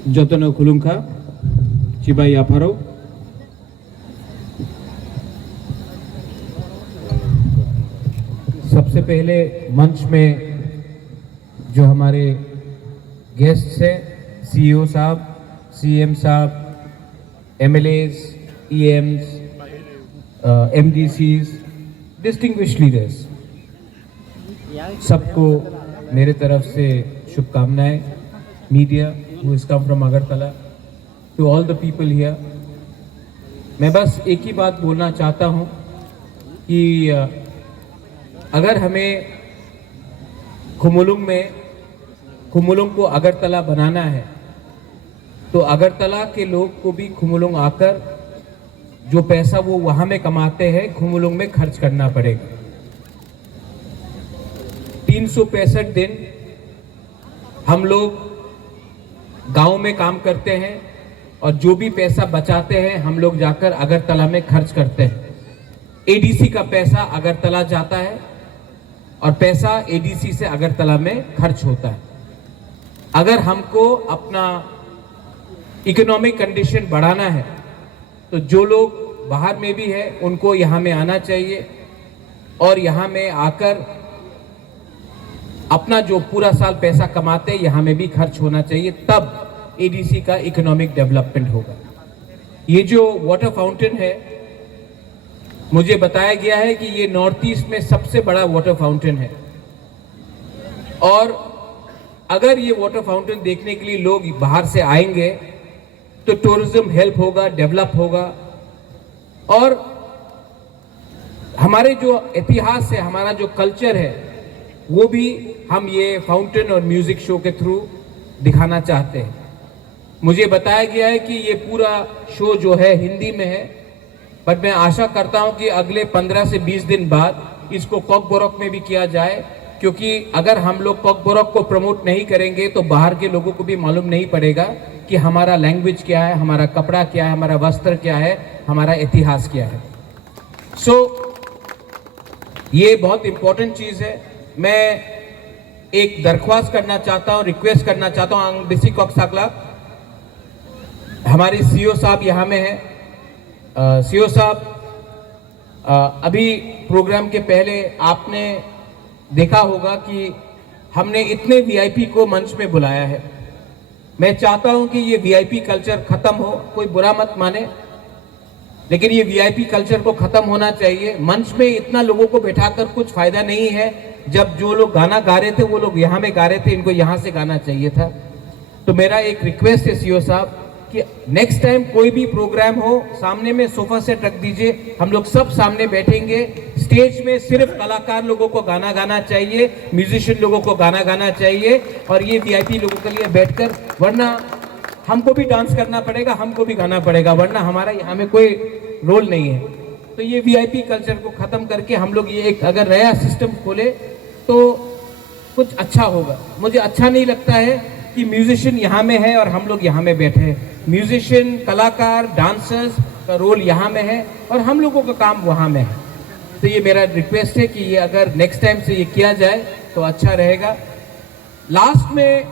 जतन खुलुंखा चिबाई आफारो सबसे पहले मंच में जो हमारे गेस्ट हैं, सीईओ साहब, सीएम साहब, एमएलएज, ईएम्स, एमडीसीज, डिस्टिंग्विश्ड लीडर्स, सबको मेरे तरफ से शुभकामनाएं. Media who has come from Agartala, to all the people here, मैं बस एक ही बात बोलना चाहता हूँ कि अगर हमें खुमुलुंग को अगरतला बनाना है तो अगरतला के लोग को भी खुमुलुंग आकर जो पैसा वो वहाँ में कमाते हैं खुमुलुंग में खर्च करना पड़ेगा. 365 दिन हम लोग गांव में काम करते हैं और जो भी पैसा बचाते हैं हम लोग जाकर अगरतला में खर्च करते हैं. एडीसी का पैसा अगरतला जाता है और पैसा एडीसी से अगरतला में खर्च होता है. अगर हमको अपना इकोनॉमिक कंडीशन बढ़ाना है तो जो लोग बाहर में भी है उनको यहाँ में आना चाहिए और यहाँ में आकर अपना जो पूरा साल पैसा कमाते हैं यहाँ में भी खर्च होना चाहिए, तब एडीसी का इकोनॉमिक डेवलपमेंट होगा. ये जो वाटर फाउंटेन है, मुझे बताया गया है कि ये नॉर्थ ईस्ट में सबसे बड़ा वाटर फाउंटेन है और अगर ये वाटर फाउंटेन देखने के लिए लोग बाहर से आएंगे तो टूरिज्म हेल्प होगा, डेवलप होगा और हमारे जो इतिहास है, हमारा जो कल्चर है, वो भी हम ये फाउंटेन और म्यूजिक शो के थ्रू दिखाना चाहते हैं. मुझे बताया गया है कि ये पूरा शो जो है हिंदी में है, पर मैं आशा करता हूं कि अगले 15 से 20 दिन बाद इसको कॉकबोरक में भी किया जाए, क्योंकि अगर हम लोग कॉकबोरक को प्रमोट नहीं करेंगे तो बाहर के लोगों को भी मालूम नहीं पड़ेगा कि हमारा लैंग्वेज क्या है, हमारा कपड़ा क्या है, हमारा वस्त्र क्या है, हमारा इतिहास क्या है. ये बहुत इंपॉर्टेंट चीज़ है. मैं एक दरख्वास्त करना चाहता हूं, रिक्वेस्ट करना चाहता हूं डिस्ट्रिक्ट कॉक्साकला, हमारे सीईओ साहब यहाँ में हैं. सीईओ साहब, अभी प्रोग्राम के पहले आपने देखा होगा कि हमने इतने वीआईपी को मंच में बुलाया है. मैं चाहता हूं कि ये वीआईपी कल्चर खत्म हो, कोई बुरा मत माने, लेकिन ये वीआईपी कल्चर को खत्म होना चाहिए. मंच में इतना लोगों को बैठाकर कुछ फायदा नहीं है. जब जो लोग गाना गा रहे थे वो लोग यहाँ में गा रहे थे, इनको यहाँ से गाना चाहिए था. तो मेरा एक रिक्वेस्ट है सीईओ साहब कि नेक्स्ट टाइम कोई भी प्रोग्राम हो, सामने में सोफा सेट रख दीजिए, हम लोग सब सामने बैठेंगे. स्टेज में सिर्फ कलाकार लोगों को गाना गाना चाहिए, म्यूजिशियन लोगों को गाना गाना चाहिए और ये वीआईपी लोगों के लिए बैठकर, वरना हमको भी डांस करना पड़ेगा, हमको भी गाना पड़ेगा, वरना हमारा यहाँ में कोई रोल नहीं है. तो ये वीआईपी कल्चर को खत्म करके हम लोग ये एक अगर नया सिस्टम खोले तो कुछ अच्छा होगा. मुझे अच्छा नहीं लगता है कि म्यूजिशियन यहाँ में है और हम लोग यहाँ में बैठे हैं. म्यूजिशियन, कलाकार, डांसर्स का रोल यहाँ में है और हम लोगों का काम वहाँ में है. तो ये मेरा रिक्वेस्ट है कि ये अगर नेक्स्ट टाइम से ये किया जाए तो अच्छा रहेगा. लास्ट में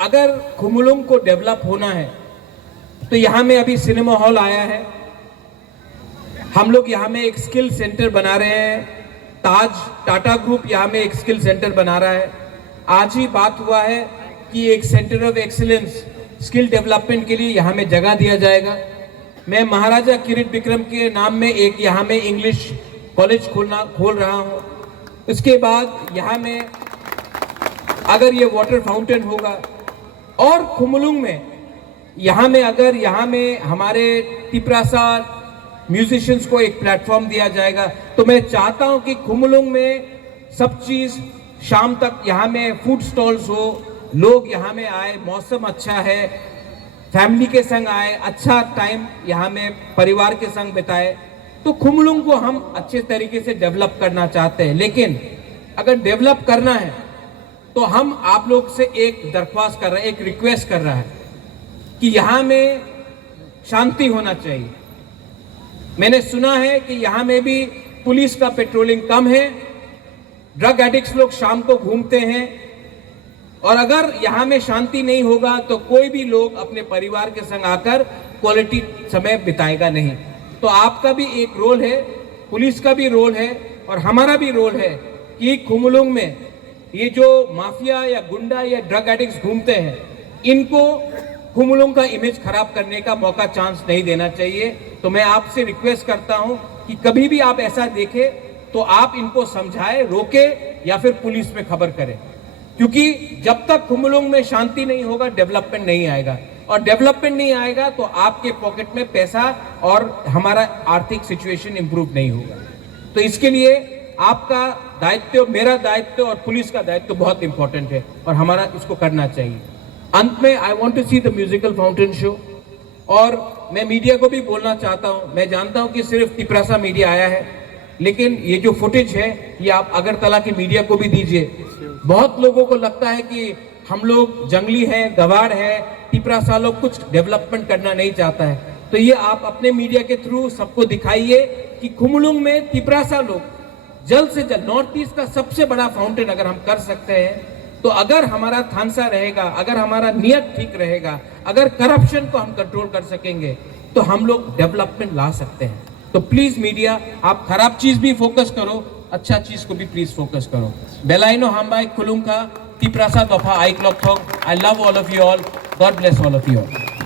अगर खुमुलुंग को डेवलप होना है तो यहाँ में अभी सिनेमा हॉल आया है, हम लोग यहाँ में एक स्किल सेंटर बना रहे हैं. ताज टाटा ग्रुप यहाँ में एक स्किल सेंटर बना रहा है. आज ही बात हुआ है कि एक centre of excellence skill development के लिए यहाँ में जगह दिया जाएगा. मैं महाराजा किरीट विक्रम के नाम में एक यहाँ में इंग्लिश कॉलेज खोल रहा हूँ. उसके बाद यहाँ में अगर ये वाटर फाउंटेन होगा और खुमुलुंग में यहाँ में अगर यहाँ में हमारे तिपरासा म्यूजिशियंस को एक प्लेटफॉर्म दिया जाएगा, तो मैं चाहता हूं कि खुमुलुंग में सब चीज शाम तक यहाँ में फूड स्टॉल्स हो, लोग यहाँ में आए, मौसम अच्छा है, फैमिली के संग आए, अच्छा टाइम यहाँ में परिवार के संग बिताए. तो खुमुलुंग को हम अच्छे तरीके से डेवलप करना चाहते हैं. लेकिन अगर डेवलप करना है तो हम आप लोग से एक दरख्वास्त कर रहे हैं, एक रिक्वेस्ट कर रहा है कि यहाँ में शांति होना चाहिए. मैंने सुना है कि यहाँ में भी पुलिस का पेट्रोलिंग कम है, ड्रग एडिक्ट्स लोग शाम को घूमते हैं, और अगर यहाँ में शांति नहीं होगा तो कोई भी लोग अपने परिवार के संग आकर क्वालिटी समय बिताएगा नहीं। तो आपका भी एक रोल है, पुलिस का भी रोल है और हमारा भी रोल है कि खुमलुंग में ये जो माफिया या गुंडा या ड्रग एडिक्ट्स घूमते हैं, इनको खुमलुंग का इमेज खराब करने का मौका चांस नहीं देना चाहिए। तो मैं आपसे रिक्वेस्ट करता हूं कि कभी भी आप ऐसा देखें तो आप इनको समझाएं, रोकें या फिर पुलिस में खबर करें, क्योंकि जब तक खुमलुंग में शांति नहीं होगा डेवलपमेंट नहीं आएगा, और डेवलपमेंट नहीं आएगा तो आपके पॉकेट में पैसा और हमारा आर्थिक सिचुएशन इंप्रूव नहीं होगा। तो इसके लिए आपका दायित्व, मेरा दायित्व और पुलिस का दायित्व बहुत इंपॉर्टेंट है और हमारा इसको करना चाहिए। अंत में I want to see the musical fountain show, और मैं मीडिया को भी बोलना चाहता हूं, मैं जानता हूं कि सिर्फ तिपरासा मीडिया आया है, लेकिन ये जो फुटेज है ये आप अगरतला की मीडिया को भी दीजिए। बहुत लोगों को लगता है कि हम लोग जंगली हैं, गवार है, तिपरासा लोग कुछ डेवलपमेंट करना नहीं चाहता है, तो ये आप अपने मीडिया के थ्रू सबको दिखाइए कि खुमलुंग में तिपरासा लोग जल्द से जल्द, नॉर्थ ईस्ट का सबसे बड़ा फाउंटेन अगर हम कर सकते हैं, तो अगर हमारा थानसा रहेगा, अगर हमारा नियत ठीक रहेगा, अगर करप्शन को हम कंट्रोल कर सकेंगे, तो हम लोग डेवलपमेंट ला सकते हैं। तो प्लीज मीडिया, आप खराब चीज भी फोकस करो, अच्छा चीज को भी प्लीज फोकस करो। बेलाइनो हमबाई खुलुंग का तिपरासा दफा आई क्लॉक थोक। I love all of you all, God bless all of you all.